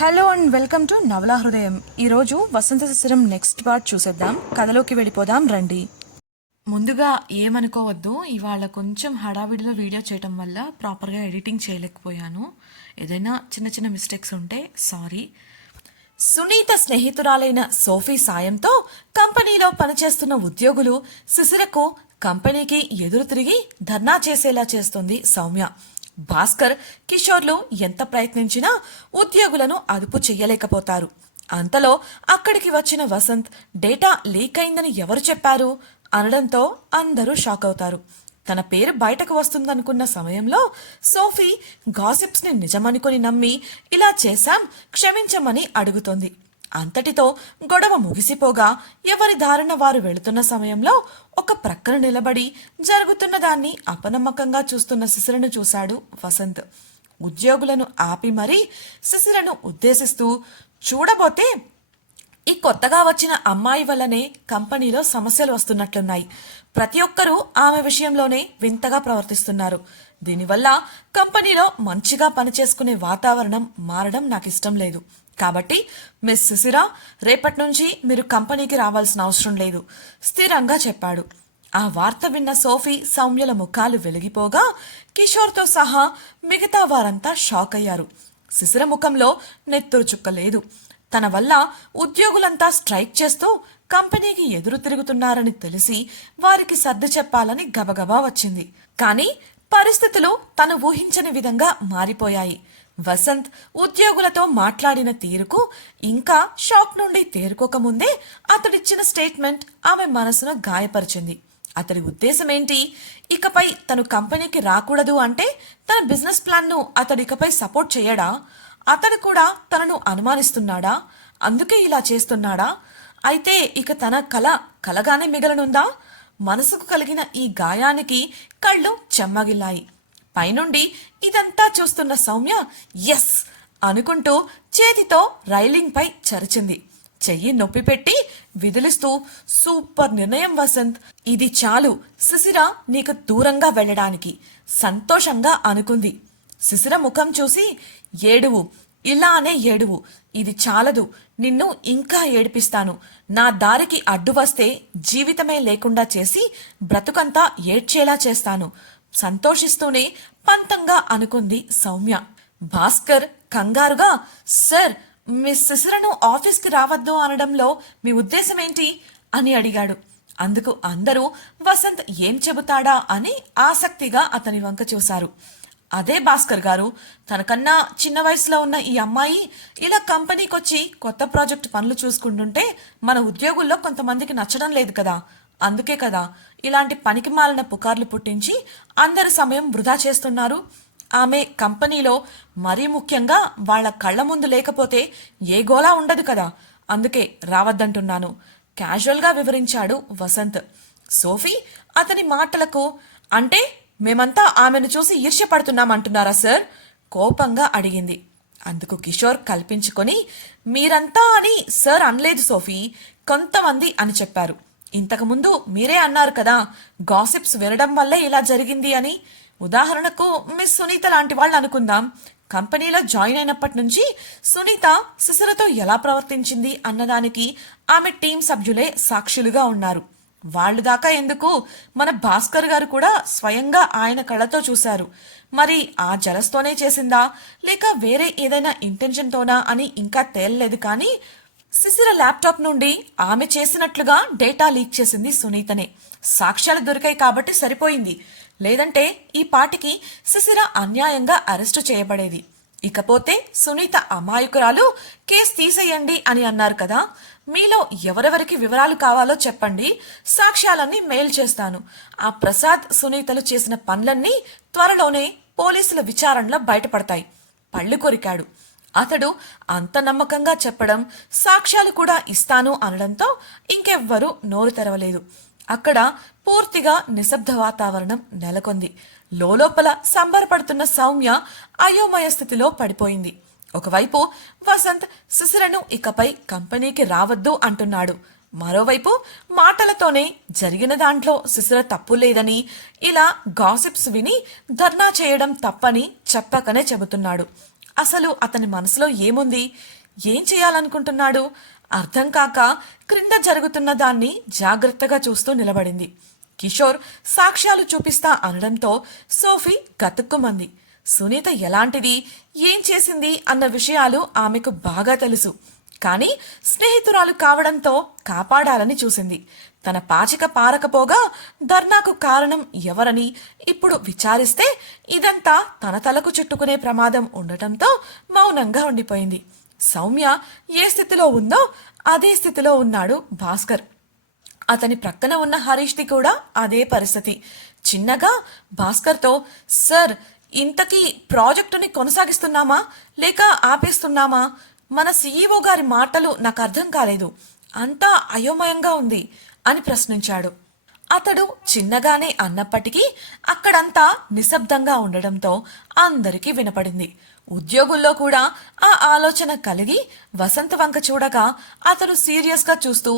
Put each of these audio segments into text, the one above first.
Hello and welcome to నవలా హృదయం. ఈరోజు వసంత శిశిరం నెక్స్ట్ పార్ట్ చూసేద్దాం. కథలోకి వెళ్ళిపోదాం రండి. ముందుగా ఏమనుకోవద్దు, ఇవాళ కొంచెం హడావిడిలో వీడియో చేయటం వల్ల ప్రాపర్గా ఎడిటింగ్ చేయలేకపోయాను. ఏదైనా చిన్న చిన్న మిస్టేక్స్ ఉంటే సారీ. సునీత స్నేహితురాలైన సోఫీ సాయంతో కంపెనీలో పనిచేస్తున్న ఉద్యోగులు శిశిరకు కంపెనీకి ఎదురు తిరిగి ధర్నా చేసేలా చేస్తుంది సౌమ్య. భాస్కర్, కిషోర్లు ఎంత ప్రయత్నించినా ఉద్యోగులను అదుపు చెయ్యలేకపోతారు. అంతలో అక్కడికి వచ్చిన వసంత్ డేటా లీక్ అయిందని ఎవరు చెప్పారు అనడంతో అందరూ షాక్ అవుతారు. తన పేరు బయటకు వస్తుందనుకున్న సమయంలో సోఫీ గాసిప్స్ ని నిజమనుకుని నమ్మి ఇలా చేశాం, క్షమించమని అడుగుతోంది. అంతటితో గొడవ ముగిసిపోగా ఎవరి దారిన వారు వెళుతున్న సమయంలో ఒక ప్రక్కన నిలబడి జరుగుతున్న దాన్ని అపనమ్మకంగా చూస్తున్న శిశిరను చూశాడు వసంత్. ఉద్యోగులను ఆపి మరీ శిశిరను ఉద్దేశిస్తూ, చూడబోతే ఈ కొత్తగా వచ్చిన అమ్మాయి వల్లనే కంపెనీలో సమస్యలు వస్తున్నట్లున్నాయి. ప్రతి ఒక్కరూ ఆమె విషయంలోనే వింతగా ప్రవర్తిస్తున్నారు. దీనివల్ల కంపెనీలో మంచిగా పనిచేసుకునే వాతావరణం మారడం నాకు ఇష్టం లేదు. కాబట్టి మిస్ శిశిర, రేపటి నుంచి మీరు కంపెనీకి రావాల్సిన అవసరం లేదు స్థిరంగా చెప్పాడు. ఆ వార్త విన్న సోఫీ, సౌమ్యల ముఖాలు వెలిగిపోగా కిషోర్తో సహా మిగతా వారంతా షాక్ అయ్యారు. శిశిర ముఖంలో నెత్తురు చుక్క లేదు. తన వల్ల ఉద్యోగులంతా స్ట్రైక్ చేస్తూ కంపెనీకి ఎదురు తిరుగుతున్నారని తెలిసి వారికి సర్ది చెప్పాలని గబగబా వచ్చింది. కానీ పరిస్థితులు తను ఊహించని విధంగా మారిపోయాయి. వసంత్ ఉద్యోగులతో మాట్లాడిన తీరుకు ఇంకా షాక్ నుండి తేరుకోకముందే అతడిచ్చిన స్టేట్మెంట్ ఆమె మనసును గాయపరిచింది. అతడి ఉద్దేశమేంటి? ఇకపై తను కంపెనీకి రాకూడదు అంటే తన బిజినెస్ ప్లాన్ ను అతడికపై సపోర్ట్ చేయడా? అతడు కూడా తనను అనుమానిస్తున్నాడా? అందుకే ఇలా చేస్తున్నాడా? అయితే ఇక తన కలగానే మిగలనుందా? మనసుకు కలిగిన ఈ గాయానికి కళ్ళు చెమ్మగిల్లాయి. పైనుండి ఇదంతా చూస్తున్న సౌమ్య ఎస్ అనుకుంటూ చేతితో రైలింగ్ పై చరిచింది. చెయ్యి నొప్పి పెట్టి విదిలిస్తూ, సూపర్ నిర్ణయం వసంత్, ఇది చాలు శిశిర నీకు దూరంగా వెళ్ళడానికి సంతోషంగా అనుకుంది. శిశిర ముఖం చూసి, ఏడువు, ఇలానే ఏడువు, ఇది చాలదు, నిన్ను ఇంకా ఏడిపిస్తాను, నా దారికి అడ్డు వస్తే జీవితమే లేకుండా చేసి బ్రతుకంతా ఏడ్చేలా చేస్తాను, సంతోషిస్తూనే పంతంగా అనుకుంది సౌమ్య. భాస్కర్ కంగారుగా, సార్, మిస్ శిశిరను ఆఫీస్కి రావద్దు అనడంలో మీ ఉద్దేశమేంటి అని అడిగాడు. అందుకు అందరూ వసంత్ ఏం చెబుతాడా అని ఆసక్తిగా అతని వంక చూశారు. అదే భాస్కర్ గారు, తనకన్నా చిన్న వయసులో ఉన్న ఈ అమ్మాయి ఇలా కంపెనీకొచ్చి కొత్త ప్రాజెక్ట్ పనులు చూసుకుంటుంటే మన ఉద్యోగుల్లో కొంతమందికి నచ్చడం లేదు కదా, అందుకే కదా ఇలాంటి పనికి మాలిన పుకార్లు పుట్టించి అందరి సమయం వృధా చేస్తున్నారు. ఆమె కంపెనీలో మరీ ముఖ్యంగా వాళ్ల కళ్ల ముందు లేకపోతే ఏ గోలా ఉండదు కదా, అందుకే రావద్దంటున్నాను క్యాజువల్గా వివరించాడు వసంత్. సోఫీ అతని మాటలకు, అంటే మేమంతా ఆమెను చూసి ఈర్ష్యపడుతున్నామంటున్నారా సార్? కోపంగా అడిగింది. అందుకు కిషోర్ కల్పించుకొని, మీరంతా అని సార్ అనలేదు సోఫీ, కొంతమంది అని చెప్పారు. ఇంతకుముందు మీరే అన్నారు కదా గాసిప్స్ వినడం వల్లే ఇలా జరిగింది అని. ఉదాహరణకు మిస్ సునీత లాంటి వాళ్ళు అనుకుందాం. కంపెనీలో జాయిన్ అయినప్పటి నుంచి సునీత శిశిరతో ఎలా ప్రవర్తించింది అన్నదానికి ఆమె టీం సభ్యులే సాక్షులుగా ఉన్నారు. వాళ్ళు దాకా ఎందుకు, మన భాస్కర్ గారు కూడా స్వయంగా ఆయన కళ్ళతో చూశారు. మరి ఆ జలస్తోనే చేసిందా లేక వేరే ఏదైనా ఇంటెన్షన్తోనా అని ఇంకా తేలలేదు. కానీ శిశిర ల్యాప్టాప్ నుండి ఆమె చేసినట్లుగా డేటా లీక్ చేసింది సునీతనే. సాక్ష్యాలు దొరికాయి కాబట్టి సరిపోయింది, లేదంటే ఈ పాటికి శిశిర అన్యాయంగా అరెస్టు చేయబడేది. ఇకపోతే సునీత అమాయకురాలు, కేసు తీసేయండి అని అన్నారు కదా, మీలో ఎవరెవరికి వివరాలు కావాలో చెప్పండి, సాక్ష్యాలన్నీ మెయిల్ చేస్తాను. ఆ ప్రసాద్, సునీతలు చేసిన పనులన్నీ త్వరలోనే పోలీసుల విచారణలో బయటపడతాయి. పళ్ళు కొరికాడు. అతడు అంత నమ్మకంగా చెప్పడం, సాక్ష్యాలు కూడా ఇస్తాను అనడంతో ఇంకెవ్వరూ నోరు తెరవలేదు. అక్కడ పూర్తిగా నిశ్శబ్ద వాతావరణం నెలకొంది. లోపల సంబరపడుతున్న సౌమ్య అయోమయ స్థితిలో పడిపోయింది. ఒకవైపు వసంత్ శిశిరను ఇకపై కంపెనీకి రావద్దు అంటున్నాడు. మరోవైపు మాటలతోనే జరిగిన దాంట్లో శిశిర తప్పు లేదని, ఇలా గాసిప్స్ విని ధర్నా చేయడం తప్పని చెప్పకనే చెబుతున్నాడు. అసలు అతని మనసులో ఏముంది, ఏం చేయాలనుకుంటున్నాడు అర్థం కాక క్రింద జరుగుతున్న దాన్ని జాగ్రత్తగా చూస్తూ నిలబడింది. కిషోర్ సాక్ష్యాలు చూపిస్తా అనడంతో సోఫీ గతుక్కుమంది. సునీత ఎలాంటిది, ఏం చేసింది అన్న విషయాలు ఆమెకు బాగా తెలుసు. కానీ స్నేహితురాలు కావడంతో కాపాడాలని చూసింది. తన పాచిక పారకపోగా ధర్నాకు కారణం ఎవరని ఇప్పుడు విచారిస్తే ఇదంతా తన తలకు చుట్టుకునే ప్రమాదం ఉండటంతో మౌనంగా ఉండిపోయింది. సౌమ్య ఏ స్థితిలో ఉందో అదే స్థితిలో ఉన్నాడు భాస్కర్. అతని ప్రక్కన ఉన్న హరీష్ది కూడా అదే పరిస్థితి. చిన్నగా భాస్కర్తో, సార్ ఇంతకీ ప్రాజెక్టుని కొనసాగిస్తున్నామా లేక ఆపేస్తున్నామా? మన సీఈఓ గారి మాటలు నాకు అర్థం కాలేదు, అంతా అయోమయంగా ఉంది అని ప్రశ్నించాడు. అతడు చిన్నగానే అన్నప్పటికీ అక్కడంతా నిశ్శబ్దంగా ఉండడంతో అందరికీ వినపడింది. ఉద్యోగుల్లో కూడా ఆ ఆలోచన కలిగి వసంత్ వంక చూడగా అతడు సీరియస్గా చూస్తూ,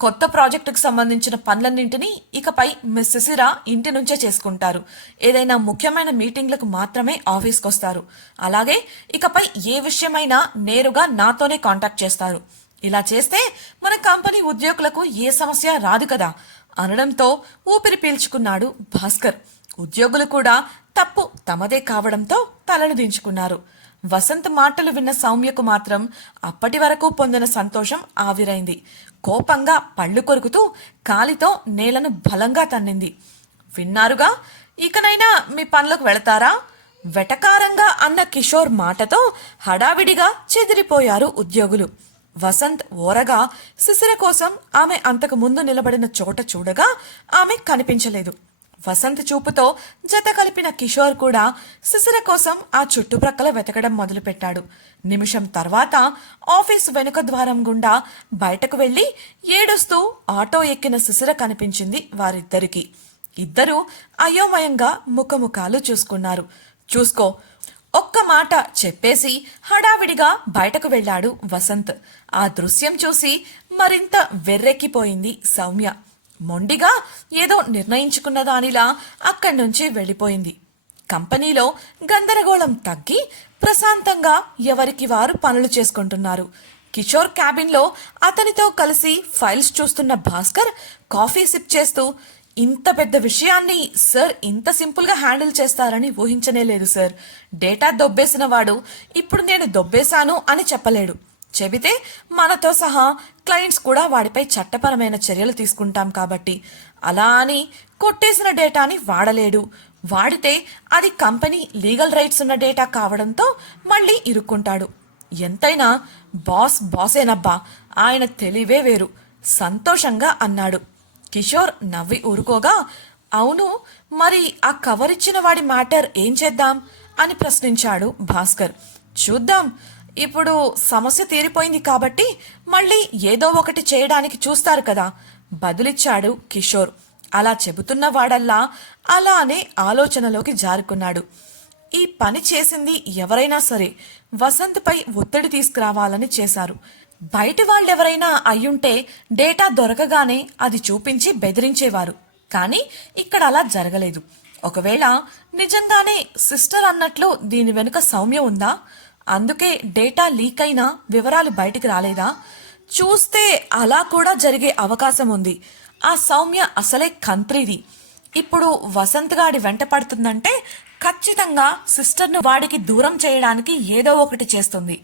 కొత్త ప్రాజెక్టుకు సంబంధించిన పనులన్నింటినీ ఇకపై మిస్ శిశిర ఇంటి నుంచే చేసుకుంటారు. ఏదైనా ముఖ్యమైన మీటింగ్లకు మాత్రమే ఆఫీస్కి వస్తారు. అలాగే ఇకపై ఏ విషయమైనా నేరుగా నాతోనే కాంటాక్ట్ చేస్తారు. ఇలా చేస్తే మన కంపెనీ ఉద్యోగులకు ఏ సమస్య రాదు కదా అనడంతో ఊపిరి పీల్చుకున్నాడు భాస్కర్. ఉద్యోగులు కూడా తప్పు తమదే కావడంతో తలలు దించుకున్నారు. వసంత్ మాటలు విన్న సౌమ్యకు మాత్రం అప్పటి వరకు పొందిన సంతోషం ఆవిరైంది. కోపంగా పళ్ళు కొరుకుతూ కాలితో నేలను బలంగా తన్నింది. విన్నారుగా, ఇకనైనా మీ పనులకు వెళతారా? వెటకారంగా అన్న కిషోర్ మాటతో హడావిడిగా చెదిరిపోయారు ఉద్యోగులు. వసంత్ ఓరగా శిశిర కోసం ఆమె అంతకు ముందు నిలబడిన చోట చూడగా ఆమె కనిపించలేదు. వసంత్ చూపుతో జత కలిపిన కిషోర్ కూడా శిశిర కోసం ఆ చుట్టుప్రక్కల వెతకడం మొదలుపెట్టాడు. నిమిషం తర్వాత ఆఫీస్ వెనుక ద్వారం గుండా బయటకు వెళ్లి ఏడుస్తూ ఆటో ఎక్కిన శిశిర కనిపించింది వారిద్దరికి. ఇద్దరూ అయోమయంగా ముఖముఖాలు చూసుకున్నారు. చూసుకో ఒక్క మాట చెప్పేసి హడావిడిగా బయటకు వెళ్లాడు వసంత్. ఆ దృశ్యం చూసి మరింత వెర్రెక్కిపోయింది సౌమ్య. మొండిగా ఏదో నిర్ణయించుకున్న దానిలా అక్కడి నుంచి వెళ్ళిపోయింది. కంపెనీలో గందరగోళం తగ్గి ప్రశాంతంగా ఎవరికి వారు పనులు చేసుకుంటున్నారు. కిషోర్ క్యాబిన్లో అతనితో కలిసి ఫైల్స్ చూస్తున్న భాస్కర్ కాఫీ సిప్ చేస్తూ, ఇంత పెద్ద విషయాన్ని సార్ ఇంత సింపుల్గా హ్యాండిల్ చేస్తారని ఊహించనే లేదు సార్. డేటా దొబ్బేసిన వాడు ఇప్పుడు నేను దొబ్బేశాను అని చెప్పలేడు. చెబితే మనతో సహా క్లయింట్స్ కూడా వాడిపై చట్టపరమైన చర్యలు తీసుకుంటాం కాబట్టి, అలా అని కొట్టేసిన డేటాని వాడలేడు. వాడితే అది కంపెనీ లీగల్ రైట్స్ ఉన్న డేటా కావడంతో మళ్ళీ ఇరుక్కుంటాడు. ఎంతైనా బాస్ బాసేనబ్బా, ఆయన తెలివే వేరు సంతోషంగా అన్నాడు. కిషోర్ నవ్వి ఊరుకోగా, అవును మరి ఆ కవర్ ఇచ్చిన వాడి మ్యాటర్ ఏం చేద్దాం అని ప్రశ్నించాడు భాస్కర్. చూద్దాం, ఇప్పుడు సమస్య తీరిపోయింది కాబట్టి మళ్ళీ ఏదో ఒకటి చేయడానికి చూస్తారు కదా బదులిచ్చాడు కిషోర్. అలా చెబుతున్న వాడల్లా అలానే ఆలోచనలోకి జారుకున్నాడు. ఈ పని చేసింది ఎవరైనా సరే వసంత్పై ఒత్తిడి తీసుకురావాలని చేశారు. బయటి వాళ్ళెవరైనా అయ్యుంటే డేటా దొరకగానే అది చూపించి బెదిరించేవారు. కానీ ఇక్కడ అలా జరగలేదు. ఒకవేళ నిజంగానే సిస్టర్ అన్నట్లు దీని వెనుక సౌమ్య ఉందా? అందుకే డేటా లీక్ అయినా వివరాలు బయటికి రాలేదా? చూస్తే అలా కూడా జరిగే అవకాశం ఉంది. ఆ సౌమ్య అసలే కంత్రిది. ఇప్పుడు వసంత్ గాడి వెంట పడుతుందంటే ఖచ్చితంగా సిస్టర్ను వాడికి దూరం చేయడానికి ఏదో ఒకటి చేస్తుంది.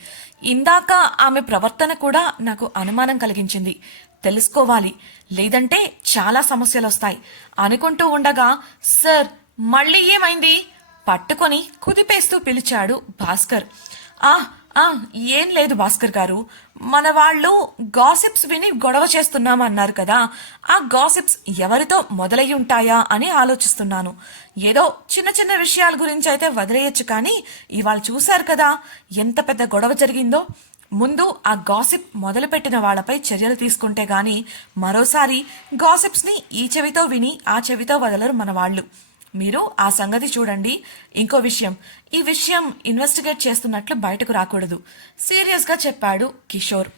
ఇందాక ఆమె ప్రవర్తన కూడా నాకు అనుమానం కలిగించింది. తెలుసుకోవాలి, లేదంటే చాలా సమస్యలు వస్తాయి అనుకుంటూ ఉండగా, సార్ మళ్ళీ ఏమైంది పట్టుకొని కుదిపేస్తూ పిలిచాడు భాస్కర్. ఏం లేదు భాస్కర్ గారు, మన వాళ్ళు గాసిప్స్ విని గొడవ చేస్తున్నామన్నారు కదా, ఆ గాసిప్స్ ఎవరితో మొదలయ్యి ఉంటాయా అని ఆలోచిస్తున్నాను. ఏదో చిన్న చిన్న విషయాల గురించి అయితే వదిలేయచ్చు, కానీ ఇవాళ చూశారు కదా ఎంత పెద్ద గొడవ జరిగిందో. ముందు ఆ గాసిప్ మొదలుపెట్టిన వాళ్లపై చర్యలు తీసుకుంటే గాని మరోసారి గాసిప్స్ని ఈ చెవితో విని ఆ చెవితో వదలరు మన వాళ్ళు. మీరు ఆ సంగతి చూడండి. ఇంకో విషయం, ఈ విషయం ఇన్వెస్టిగేట్ చేస్తున్నట్లు బయటకు రాకూడదు సీరియస్గా చెప్పాడు కిషోర్.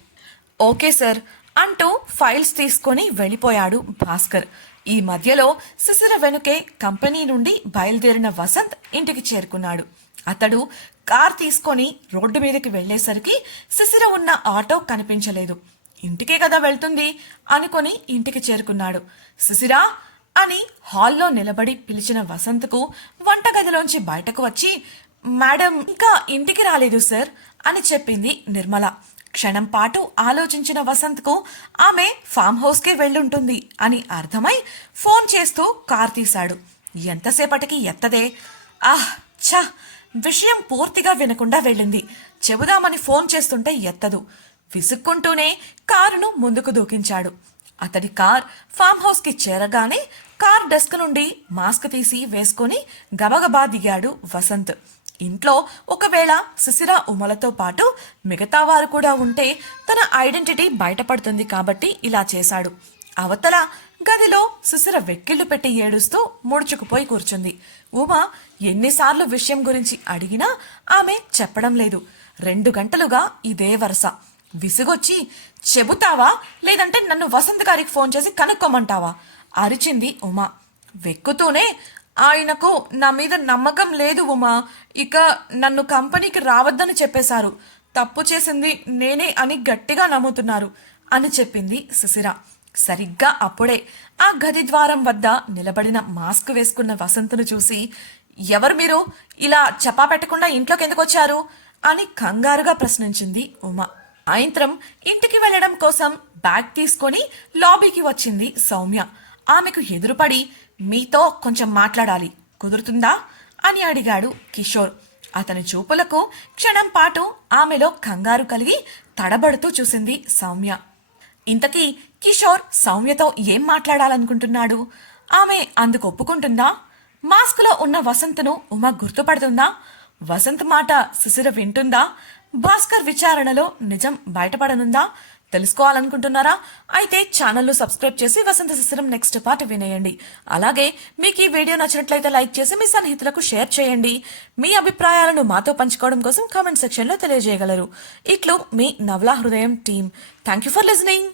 ఓకే సార్ అంటూ ఫైల్స్ తీసుకొని వెళ్ళిపోయాడు భాస్కర్. ఈ మధ్యలో శిశిర వెనుకే కంపెనీ నుండి బయలుదేరిన వసంత్ ఇంటికి చేరుకున్నాడు. అతడు కార్ తీసుకొని రోడ్డు మీదకి వెళ్లేసరికి శిశిర ఉన్న ఆటో కనిపించలేదు. ఇంటికే కదా వెళ్తుంది అనుకొని ఇంటికి చేరుకున్నాడు. శిశిరా అని హాల్లో నిలబడి పిలిచిన వసంత్కు వంటగదిలోంచి బయటకు వచ్చి, మేడం ఇంకా ఇంటికి రాలేదు సార్ అని చెప్పింది నిర్మల. క్షణం పాటు ఆలోచించిన వసంత్కు ఆమె ఫామ్ హౌస్కే వెళ్ళుంటుంది అని అర్థమై ఫోన్ చేస్తూ కార్ తీశాడు. ఎంతసేపటికి ఎత్తదే. ఛ, విషయం పూర్తిగా వినకుండా వెళ్ళింది. చెబుదామని ఫోన్ చేస్తుంటే ఎత్తదు. విసుక్కుంటూనే కారును ముందుకు దూకించాడు. అతడి కార్ ఫామ్ హౌస్కి చేరగానే కార్ డెస్క్ నుండి మాస్క్ తీసి వేసుకొని గబగబా దిగాడు వసంత్. ఇంట్లో ఒకవేళ శిశిర ఉమలతో పాటు మిగతా వారు కూడా ఉంటే తన ఐడెంటిటీ బయటపడుతుంది కాబట్టి ఇలా చేశాడు. అవతల గదిలో శిశిర వెక్కిళ్లు పెట్టి ఏడుస్తూ ముడుచుకుపోయి కూర్చుంది. ఉమా ఎన్నిసార్లు విషయం గురించి అడిగినా ఆమె చెప్పడం లేదు. 2 గంటలుగా ఇదే వరుస. విసుగొచ్చి, చెబుతావా లేదంటే నన్ను వసంత్ గారికి ఫోన్ చేసి కనుక్కోమంటావా అరిచింది ఉమా. వెక్కుతూనే, ఆయనకు నా మీద నమ్మకం లేదు ఉమా, ఇక నన్ను కంపెనీకి రావద్దని చెప్పేశారు. తప్పు చేసింది నేనే అని గట్టిగా నమ్ముతున్నారు అని చెప్పింది శిశిర. సరిగ్గా అప్పుడే ఆ గది ద్వారం వద్ద నిలబడిన మాస్క్ వేసుకున్న వసంత్ను చూసి, ఎవరు మీరు, ఇలా చెప్పా పెట్టకుండా ఇంట్లోకి ఎందుకు వచ్చారు అని కంగారుగా ప్రశ్నించింది ఉమా. సాయంత్రం ఇంటికి వెళ్లడం కోసం బ్యాగ్ తీసుకొని లాబీకి వచ్చింది సౌమ్య. ఆమెకు ఎదురుపడి, మీతో కొంచెం మాట్లాడాలి, కుదురుతుందా అని అడిగాడు కిషోర్. అతని చూపులకు క్షణం పాటు ఆమెలో కంగారు కలిగి తడబడుతూ చూసింది సౌమ్య. ఇంతకీ కిషోర్ సౌమ్యతో ఏం మాట్లాడాలనుకుంటున్నాడు? ఆమె అందుకు ఒప్పుకుంటుందా? మాస్కులో ఉన్న వసంత్ను ఉమ గుర్తుపడుతుందా? వసంత్ మాట శిశిర వింటుందా? భాస్కర్ విచారణలో నిజం బయటపడనుందా? తెలుసుకోవాలనుకుంటున్నారా? అయితే ఛానల్ను సబ్స్క్రైబ్ చేసి వసంత శిశిరం నెక్స్ట్ పార్ట్ వినేయండి. అలాగే మీకు ఈ వీడియో నచ్చినట్లయితే లైక్ చేసి మీ సన్నిహితులకు షేర్ చేయండి. మీ అభిప్రాయాలను మాతో పంచుకోవడం కోసం కామెంట్ సెక్షన్లో తెలియజేయగలరు. ఇట్లు మీ నవలా హృదయం team. Thank you for listening.